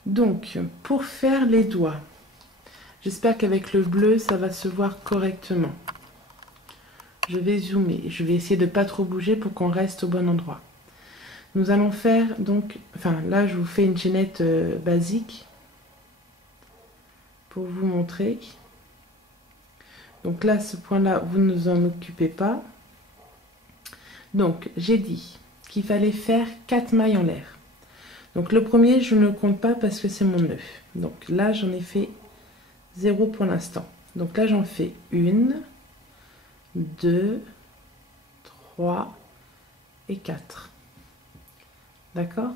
Donc, pour faire les doigts, j'espère qu'avec le bleu, ça va se voir correctement. Je vais zoomer, je vais essayer de ne pas trop bouger pour qu'on reste au bon endroit. Nous allons faire donc, enfin là je vous fais une chaînette basique pour vous montrer. Donc là, ce point-là, vous ne vous en occupez pas. Donc, j'ai dit qu'il fallait faire 4 mailles en l'air. Donc le premier, je ne le compte pas parce que c'est mon nœud. Donc là, j'en ai fait 0 pour l'instant. Donc là, j'en fais 1, 2, 3 et 4. D'accord?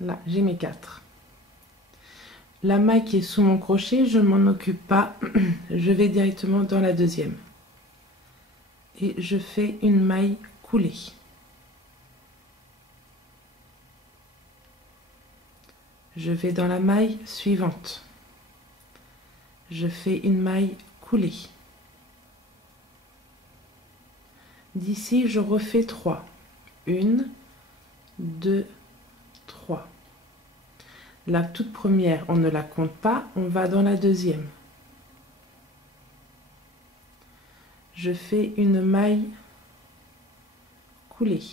Là, j'ai mes 4. La maille qui est sous mon crochet, je ne m'en occupe pas. Je vais directement dans la deuxième. Et je fais une maille coulée. Je vais dans la maille suivante. Je fais une maille coulée. D'ici, je refais 3. 1, 2, 3. La toute première, on ne la compte pas, on va dans la deuxième. Je fais une maille coulée.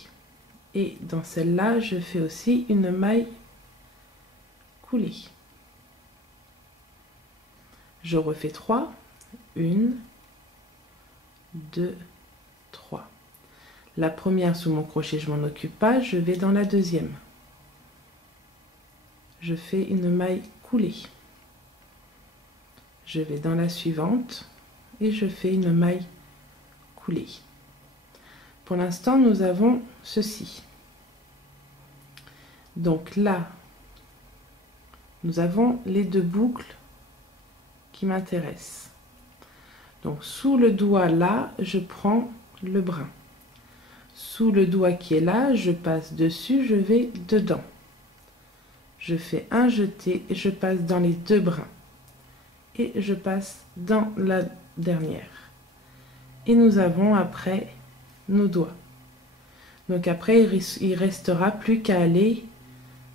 Et dans celle-là, je fais aussi une maille coulée. Je refais 3. 1, 2, 3. La première sous mon crochet, je m'en occupe pas, je vais dans la deuxième. Je fais une maille coulée. Je vais dans la suivante et je fais une maille coulée. Pour l'instant, nous avons ceci. Donc là, nous avons les deux boucles qui m'intéressent. Donc sous le doigt là, je prends le brin. Sous le doigt qui est là, je passe dessus, je vais dedans. Je fais un jeté et je passe dans les deux brins. Et je passe dans la dernière. Et nous avons après nos doigts. Donc après, il restera plus qu'à aller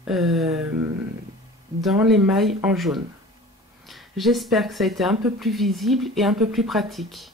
dans les mailles en jaune. J'espère que ça a été un peu plus visible et un peu plus pratique.